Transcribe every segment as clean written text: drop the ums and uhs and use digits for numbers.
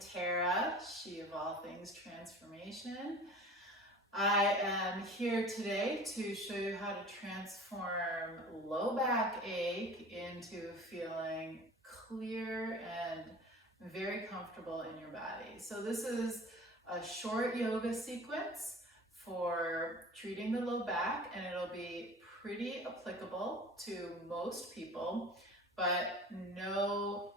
Tara, she of all things transformation. I am here today to show you how to transform low back ache into feeling clear and very comfortable in your body. So this is a short yoga sequence for treating the low back, and it'll be pretty applicable to most people, but no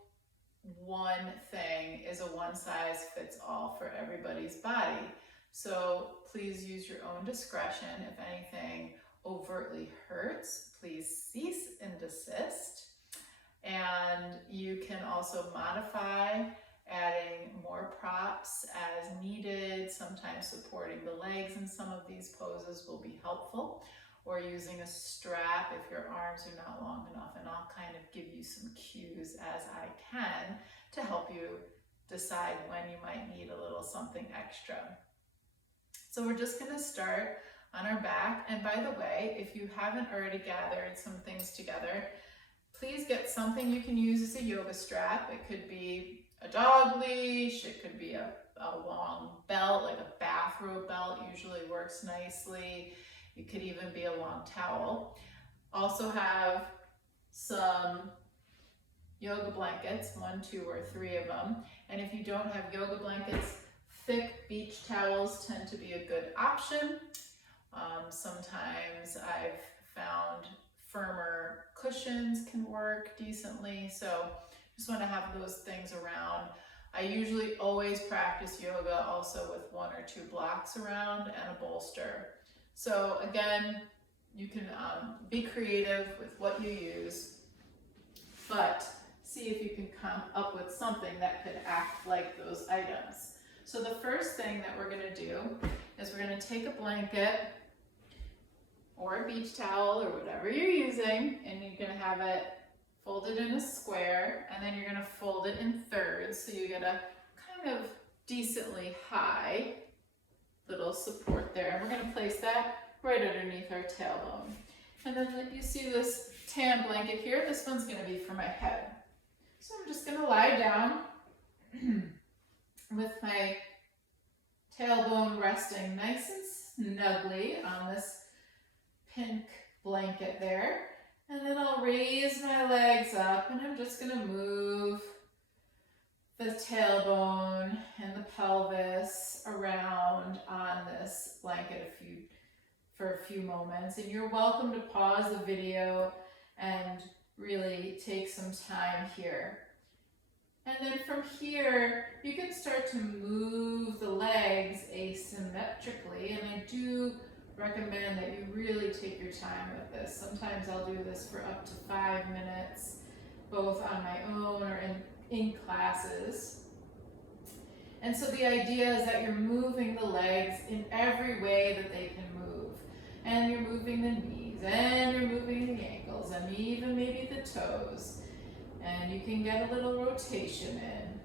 one thing is a one size fits all for everybody's body. So please use your own discretion. If anything overtly hurts, please cease and desist. And you can also modify, adding more props as needed. Sometimes supporting the legs in some of these poses will be helpful, or using a strap if your arms are not long enough, and I'll kind of give you some cues as I can to help you decide when you might need a little something extra. So we're just going to start on our back, and by the way, if you haven't already gathered some things together, please get something you can use as a yoga strap. It could be a dog leash, it could be a long belt, like a bathrobe belt usually works nicely. It could even be a long towel. Also have some yoga blankets, 1, 2, or 3 of them. And if you don't have yoga blankets, thick beach towels tend to be a good option. Sometimes I've found firmer cushions can work decently. So just want to have those things around. I usually always practice yoga also with 1 or 2 blocks around and a bolster. So again, you can be creative with what you use, but see if you can come up with something that could act like those items. So the first thing that we're going to do is we're going to take a blanket or a beach towel or whatever you're using, and you're going to have it folded in a square, and then you're going to fold it in thirds so you get a kind of decently high little support there. And we're going to place that right underneath our tailbone. And then you see this tan blanket here, this one's going to be for my head. So I'm just going to lie down with my tailbone resting nice and snugly on this pink blanket there. And then I'll raise my legs up, and I'm just going to move the tailbone and the pelvis around on this blanket for a few moments. And you're welcome to pause the video and really take some time here. And then from here, you can start to move the legs asymmetrically, and I do recommend that you really take your time with this. Sometimes I'll do this for up to 5 minutes, both on my own or in classes. And so the idea is that you're moving the legs in every way that they can move. And you're moving the knees, and you're moving the ankles, and even maybe the toes. And you can get a little rotation in.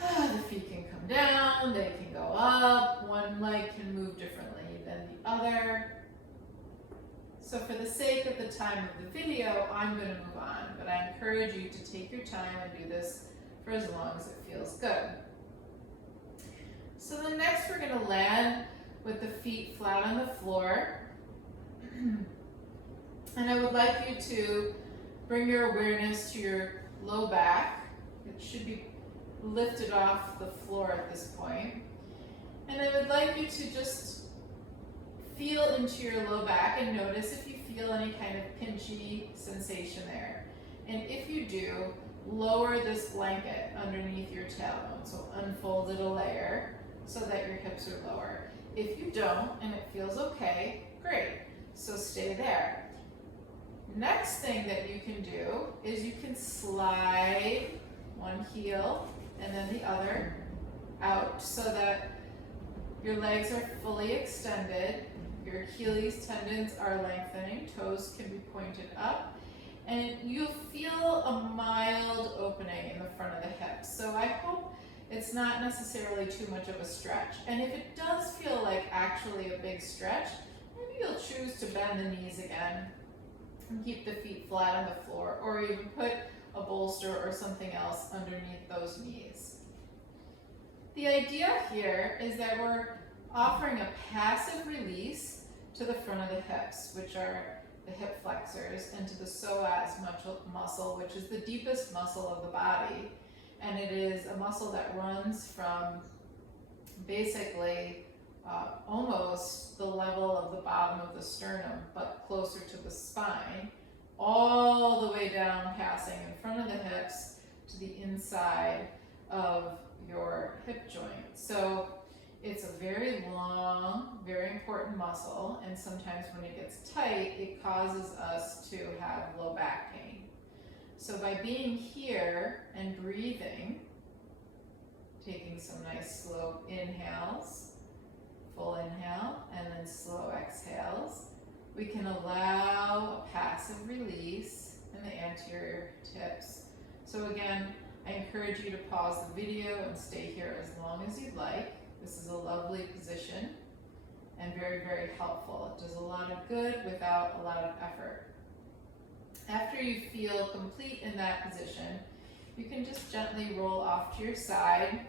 The feet can come down, they can go up, one leg can move differently than the other. So for the sake of the time of the video, I'm going to move on, but I encourage you to take your time and do this for as long as it feels good. So then next we're going to land with the feet flat on the floor. And I would like you to bring your awareness to your low back. It should be lifted off the floor at this point. And I would like you to just feel into your low back and notice if you feel any kind of pinchy sensation there. And if you do, lower this blanket underneath your tailbone. So unfold it a layer so that your hips are lower. If you don't and it feels okay, great. So stay there. Next thing that you can do is you can slide one heel and then the other out so that your legs are fully extended, your Achilles tendons are lengthening, toes can be pointed up, and you'll feel a mild opening in the front of the hips. So I hope it's not necessarily too much of a stretch. And if it does feel like actually a big stretch, maybe you'll choose to bend the knees again and keep the feet flat on the floor, or even put a bolster or something else underneath those knees. The idea here is that we're offering a passive release to the front of the hips, which are the hip flexors, and to the psoas muscle, which is the deepest muscle of the body. And it is a muscle that runs from basically almost the level of the bottom of the sternum, but closer to the spine, all the way down, passing in front of the hips to the inside of your hip joint. So it's a very long, very important muscle, and sometimes when it gets tight, it causes us to have low back pain. So by being here and breathing, taking some nice slow inhales, full inhale, and then slow exhales, we can allow a passive release in the anterior hips. So again, I encourage you to pause the video and stay here as long as you'd like. This is a lovely position and very, very helpful. It does a lot of good without a lot of effort. After you feel complete in that position, you can just gently roll off to your side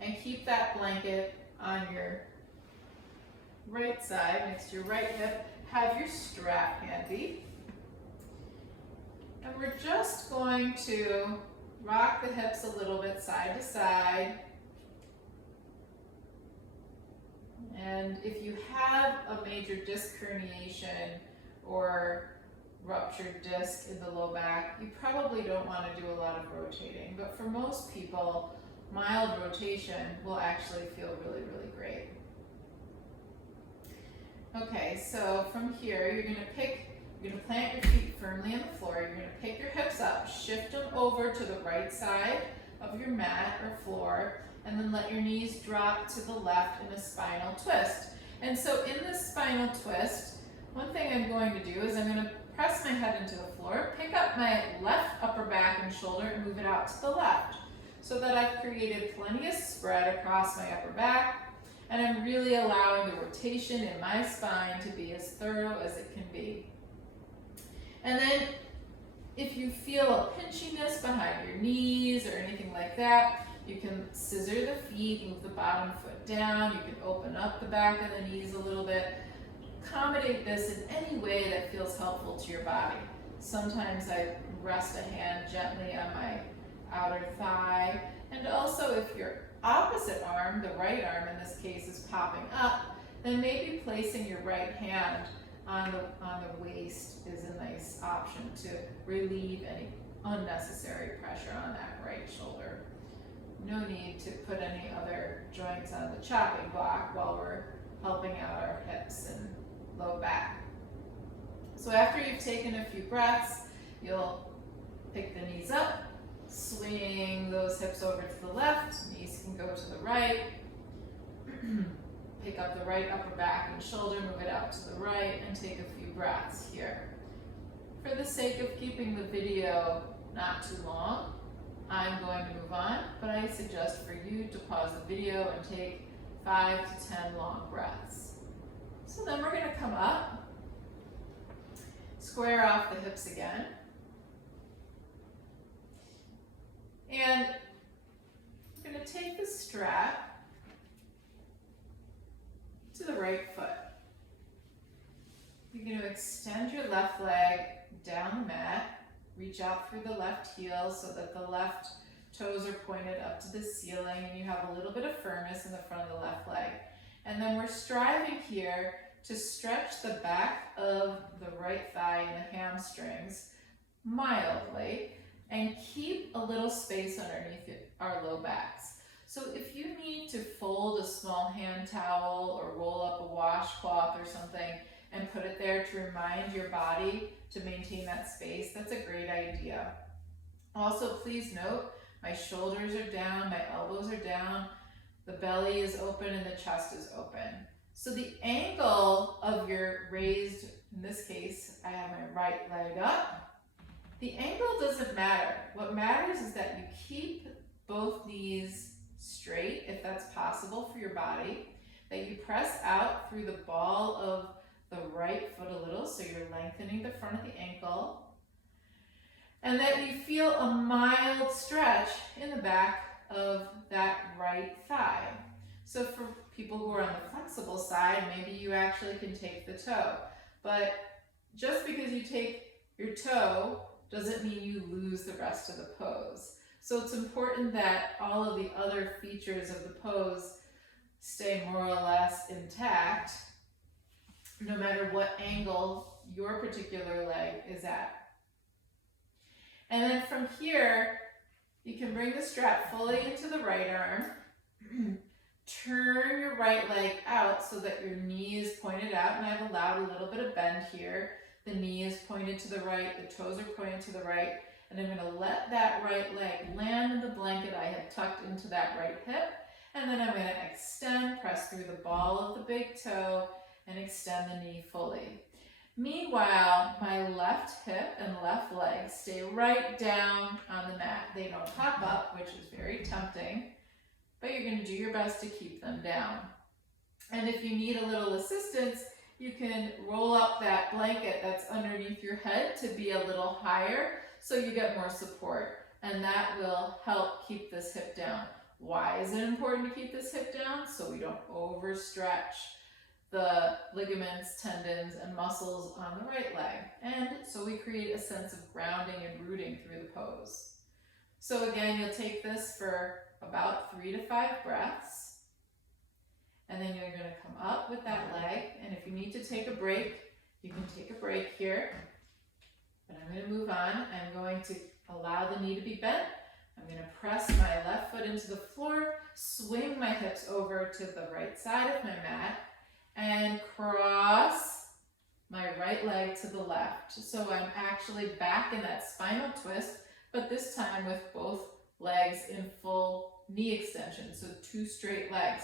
and keep that blanket on your right side next to your right hip. Have your strap handy. And we're just going to rock the hips a little bit side to side. And if you have a major disc herniation or ruptured disc in the low back, you probably don't want to do a lot of rotating. But for most people, mild rotation will actually feel really, really great. Okay, so from here, you're going to plant your feet firmly on the floor. You're going to pick your hips up, shift them over to the right side of your mat or floor, and then let your knees drop to the left in a spinal twist. And so in this spinal twist, one thing I'm going to do is I'm going to press my head into the floor, pick up my left upper back and shoulder and move it out to the left, so that I've created plenty of spread across my upper back, and I'm really allowing the rotation in my spine to be as thorough as it can be. And then if you feel a pinchiness behind your knees or anything like that, you can scissor the feet, move the bottom foot down, you can open up the back of the knees a little bit. Accommodate this in any way that feels helpful to your body. Sometimes I rest a hand gently on my outer thigh, and also if your opposite arm, the right arm in this case, is popping up, then maybe placing your right hand on the waist is a nice option to relieve any unnecessary pressure on that right shoulder. No need to put any other joints on the chopping block while we're helping out our hips and low back. So after you've taken a few breaths, you'll pick the knees up, swing those hips over to the left, knees can go to the right, pick up the right upper back and shoulder, move it out to the right, and take a few breaths here. For the sake of keeping the video not too long, I'm going to move on, but I suggest for you to pause the video and take 5 to 10 long breaths. So then we're going to come up, square off the hips again, and we're going to take the strap to the right foot. You're going to extend your left leg down the mat, reach out through the left heel so that the left toes are pointed up to the ceiling and you have a little bit of firmness in the front of the left leg. And then we're striving here to stretch the back of the right thigh and the hamstrings mildly and keep a little space underneath our low backs. So if you need to fold a small hand towel or roll up a washcloth or something and put it there to remind your body to maintain that space, that's a great idea. Also, please note, my shoulders are down, my elbows are down, the belly is open and the chest is open. So the angle of your raised, in this case, I have my right leg up. The angle doesn't matter. What matters is that you keep both knees straight, if that's possible for your body, that you press out through the ball of the right foot a little, so you're lengthening the front of the ankle, and that you feel a mild stretch in the back of that right thigh. So for people who are on the flexible side, maybe you actually can take the toe. But just because you take your toe doesn't mean you lose the rest of the pose. So it's important that all of the other features of the pose stay more or less intact, no matter what angle your particular leg is at. And then from here, you can bring the strap fully into the right arm. Turn your right leg out so that your knee is pointed out, and I've allowed a little bit of bend here. The knee is pointed to the right, the toes are pointed to the right, and I'm going to let that right leg land in the blanket I have tucked into that right hip, and then I'm going to extend, press through the ball of the big toe, and extend the knee fully. Meanwhile, my left hip and left leg stay right down on the mat. They don't pop up, which is very tempting, but you're going to do your best to keep them down. And if you need a little assistance, you can roll up that blanket that's underneath your head to be a little higher so you get more support, and that will help keep this hip down. Why is it important to keep this hip down? So we don't overstretch the ligaments, tendons, and muscles on the right leg, and so we create a sense of grounding and rooting through the pose. So again, you'll take this for about 3 to 5 breaths, and then you're going to come up with that leg, and if you need to take a break, you can take a break here, but I'm going to move on. I'm going to allow the knee to be bent. I'm going to press my left foot into the floor, swing my hips over to the right side of my mat, and cross my right leg to the left. So I'm actually back in that spinal twist, but this time with both legs in full knee extension, so 2 straight legs.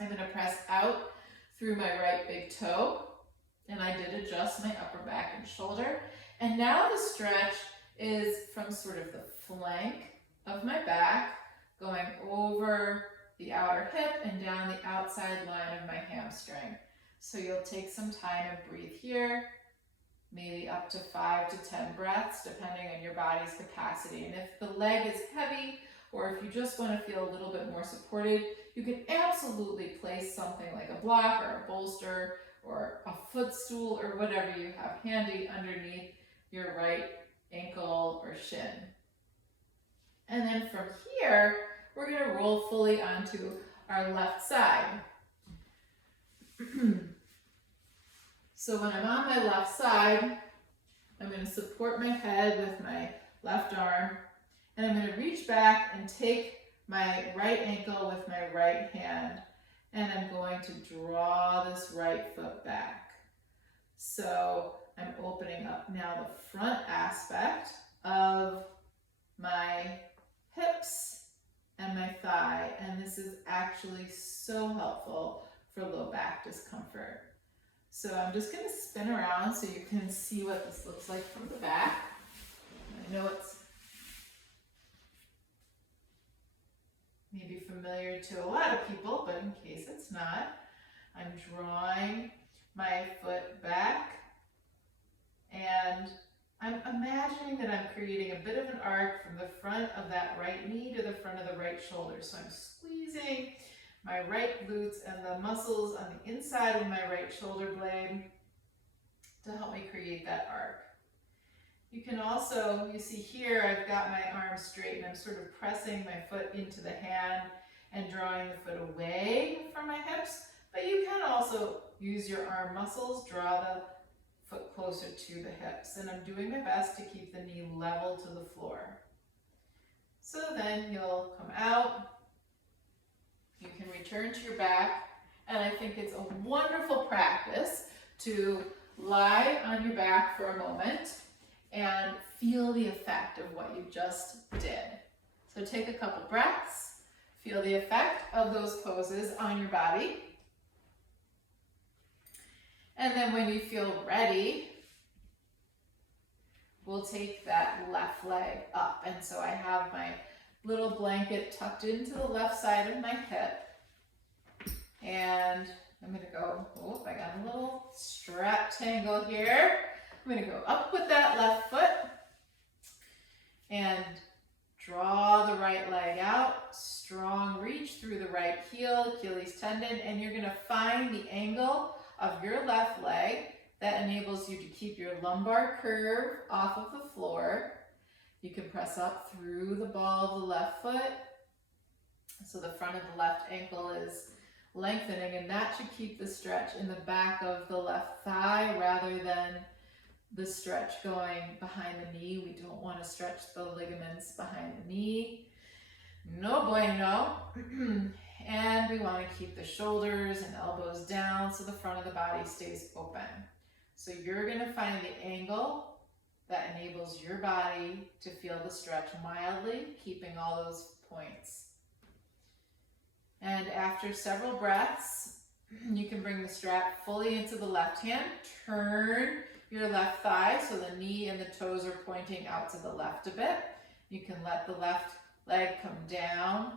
I'm going to press out through my right big toe, and I did adjust my upper back and shoulder. And now the stretch is from sort of the flank of my back, going over the outer hip and down the outside line of my hamstring. So you'll take some time and breathe here, maybe up to 5 to 10 breaths, depending on your body's capacity. And if the leg is heavy, or if you just want to feel a little bit more supported, you can absolutely place something like a block or a bolster or a footstool or whatever you have handy underneath your right ankle or shin. And then from here, we're going to roll fully onto our left side. So when I'm on my left side, I'm going to support my head with my left arm, and I'm going to reach back and take my right ankle with my right hand, and I'm going to draw this right foot back. So I'm opening up now the front aspect of my hips and my thigh, and this is actually so helpful for low back discomfort. So I'm just going to spin around so you can see what this looks like from the back. I know it's maybe familiar to a lot of people, but in case it's not, I'm drawing my foot back, and I'm imagining that I'm creating a bit of an arc from the front of that right knee to the front of the right shoulder. So I'm squeezing my right glutes and the muscles on the inside of my right shoulder blade to help me create that arc. You can also, you see here, I've got my arm straight and I'm sort of pressing my foot into the hand and drawing the foot away from my hips, but you can also use your arm muscles, draw the foot closer to the hips, and I'm doing my best to keep the knee level to the floor. So then you'll come out, you can return to your back, and I think it's a wonderful practice to lie on your back for a moment and feel the effect of what you just did. So take a couple breaths, feel the effect of those poses on your body. And then when you feel ready, we'll take that left leg up. And so I have my little blanket tucked into the left side of my hip. And I'm gonna go, oh, I got a little strap tangle here. I'm gonna go up with that left foot and draw the right leg out, reach through the right heel, Achilles tendon, and you're gonna find the angle of your left leg that enables you to keep your lumbar curve off of the floor. You can press up through the ball of the left foot. So the front of the left ankle is lengthening, and that should keep the stretch in the back of the left thigh rather than the stretch going behind the knee. We don't want to stretch the ligaments behind the knee. No bueno. And we want to keep the shoulders and elbows down so the front of the body stays open. So you're going to find the angle that enables your body to feel the stretch mildly, keeping all those points. And after several breaths, you can bring the strap fully into the left hand. Turn your left thigh so the knee and the toes are pointing out to the left a bit. You can let the left leg come down,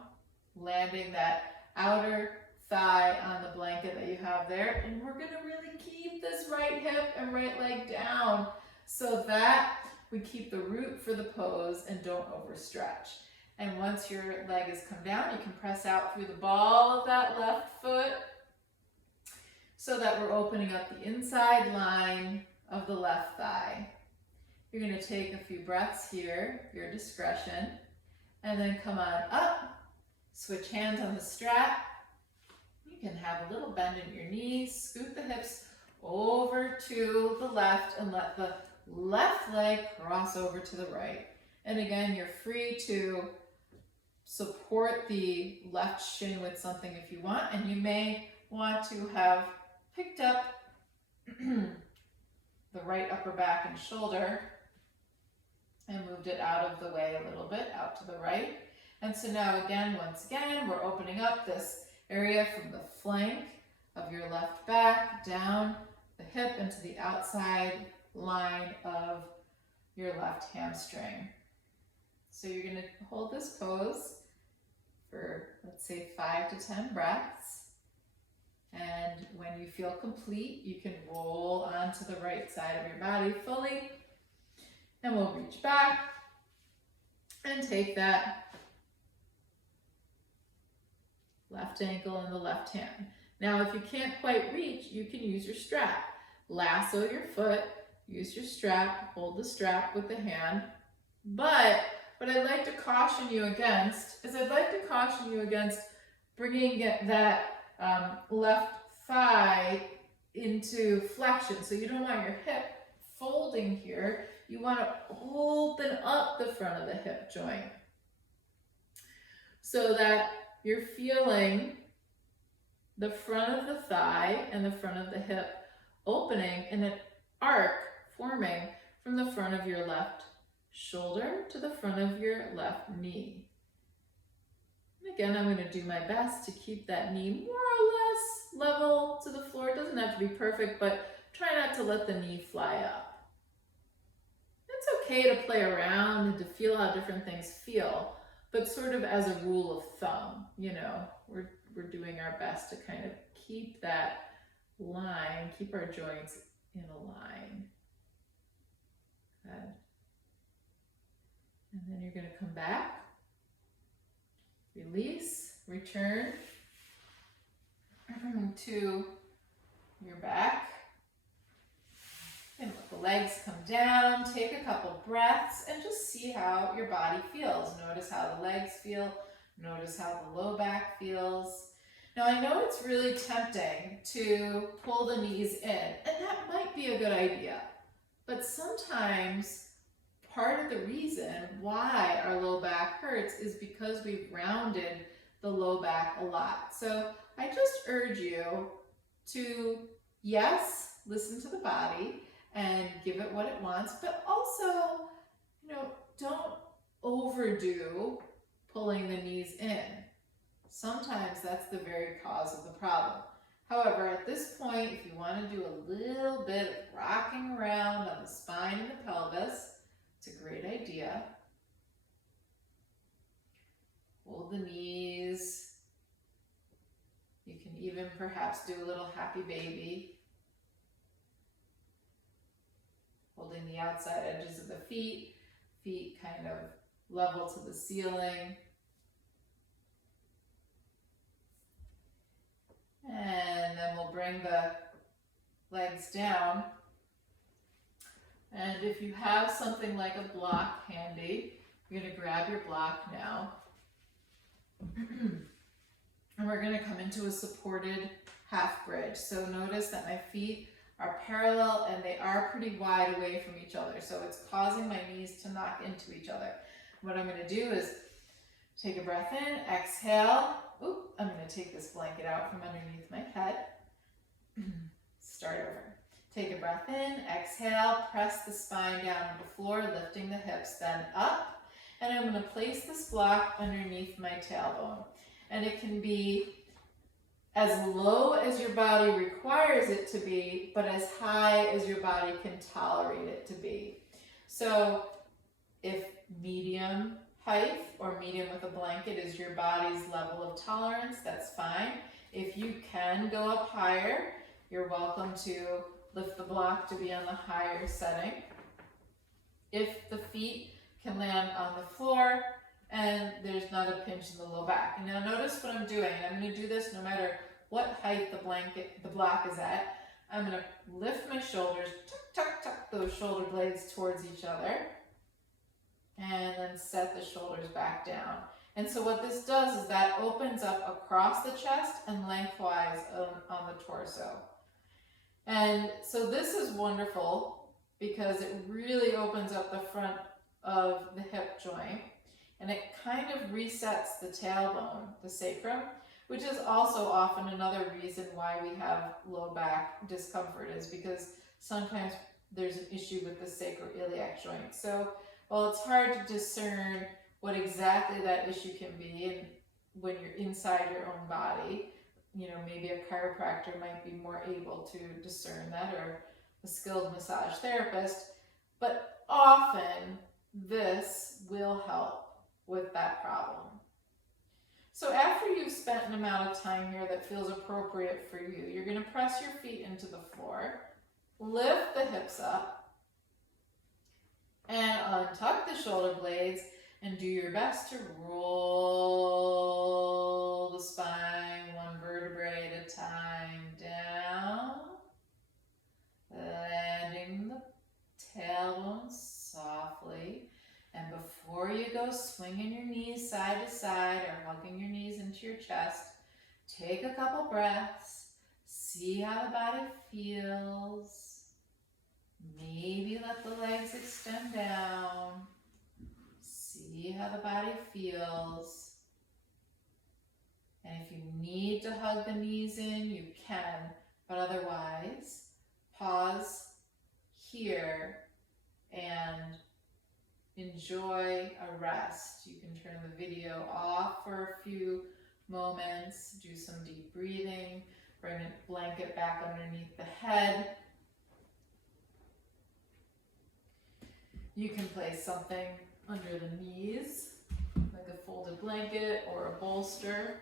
landing that outer thigh on the blanket that you have there. And we're gonna really keep this right hip and right leg down so that we keep the root for the pose and don't overstretch. And once your leg has come down, you can press out through the ball of that left foot so that we're opening up the inside line of the left thigh. You're going to take a few breaths here, your discretion, and then come on up, switch hands on the strap. You can have a little bend in your knees, scoot the hips over to the left and let the left leg cross over to the right. And again, you're free to support the left shin with something if you want, and you may want to have picked up the right upper back and shoulder and moved it out of the way a little bit, out to the right. And so now again, once again, we're opening up this area from the flank of your left back, down the hip into the outside line of your left hamstring. So you're gonna hold this pose for, let's say, 5 to 10 breaths. And when you feel complete, you can roll onto the right side of your body fully. And we'll reach back and take that left ankle in the left hand. Now, if you can't quite reach, you can use your strap. Lasso your foot, use your strap, hold the strap with the hand. But what I'd like to caution you against is bringing that left thigh into flexion. So you don't want your hip folding here. You want to open up the front of the hip joint so that you're feeling the front of the thigh and the front of the hip opening in an arc forming from the front of your left shoulder to the front of your left knee. And again, I'm going to do my best to keep that knee more or less level to the floor. It doesn't have to be perfect, but try not to let the knee fly up. It's okay to play around and to feel how different things feel, but sort of as a rule of thumb, you know, we're doing our best to kind of keep that line, keep our joints in a line. Good. And then you're going to come back, release, return to your back. And let the legs come down, take a couple breaths, and just see how your body feels. Notice how the legs feel, notice how the low back feels. Now I know it's really tempting to pull the knees in, and that might be a good idea. But sometimes part of the reason why our low back hurts is because we've rounded the low back a lot. So I just urge you to, yes, listen to the body and give it what it wants, but also, you know, don't overdo pulling the knees in. Sometimes that's the very cause of the problem. However, at this point, if you want to do a little bit of rocking around on the spine and the pelvis, it's a great idea. Hold the knees. You can even perhaps do a little happy baby. Holding the outside edges of the feet kind of level to the ceiling. And then we'll bring the legs down. And if you have something like a block handy, you're going to grab your block now. And we're going to come into a supported half bridge. So notice that my feet are parallel and they are pretty wide away from each other. So it's causing my knees to knock into each other. What I'm going to do is take a breath in, exhale. Oop, I'm going to take this blanket out from underneath my head. Start over. Take a breath in, exhale, press the spine down to the floor, lifting the hips, then up. And I'm going to place this block underneath my tailbone. And it can be as low as your body requires it to be, but as high as your body can tolerate it to be. So if medium height or medium with a blanket is your body's level of tolerance, that's fine. If you can go up higher, you're welcome to lift the block to be on the higher setting. If the feet can land on the floor and there's not a pinch in the low back. And now notice what I'm doing. I'm going to do this no matter what height the block is at. I'm going to lift my shoulders, tuck those shoulder blades towards each other, and then set the shoulders back down. And so what this does is that opens up across the chest and lengthwise on the torso. And so this is wonderful because it really opens up the front of the hip joint, and it kind of resets the tailbone, the sacrum, which is also often another reason why we have low back discomfort, is because sometimes there's an issue with the sacroiliac joint. So while it's hard to discern what exactly that issue can be when you're inside your own body, you know, maybe a chiropractor might be more able to discern that, or a skilled massage therapist, but often this will help with that problem. So after you've spent an amount of time here that feels appropriate for you, you're going to press your feet into the floor, lift the hips up, and untuck the shoulder blades, and do your best to roll the spine one vertebrae at a time down, landing the tailbone softly. And before you go swinging your knees side to side or hugging your knees into your chest, take a couple breaths, see how the body feels. Maybe let the legs extend down. See how the body feels. And if you need to hug the knees in, you can, but otherwise, pause here and enjoy a rest. You can turn the video off for a few moments, do some deep breathing, bring a blanket back underneath the head. You can place something under the knees, like a folded blanket or a bolster.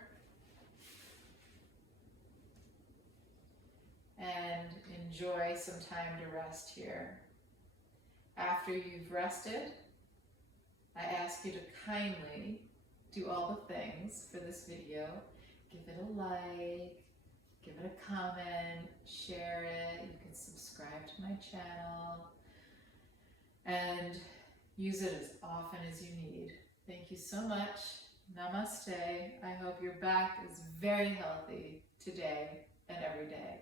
And enjoy some time to rest here. After you've rested, I ask you to kindly do all the things for this video. Give it a like, give it a comment, share it. You can subscribe to my channel and use it as often as you need. Thank you so much. Namaste. I hope your back is very healthy today and every day.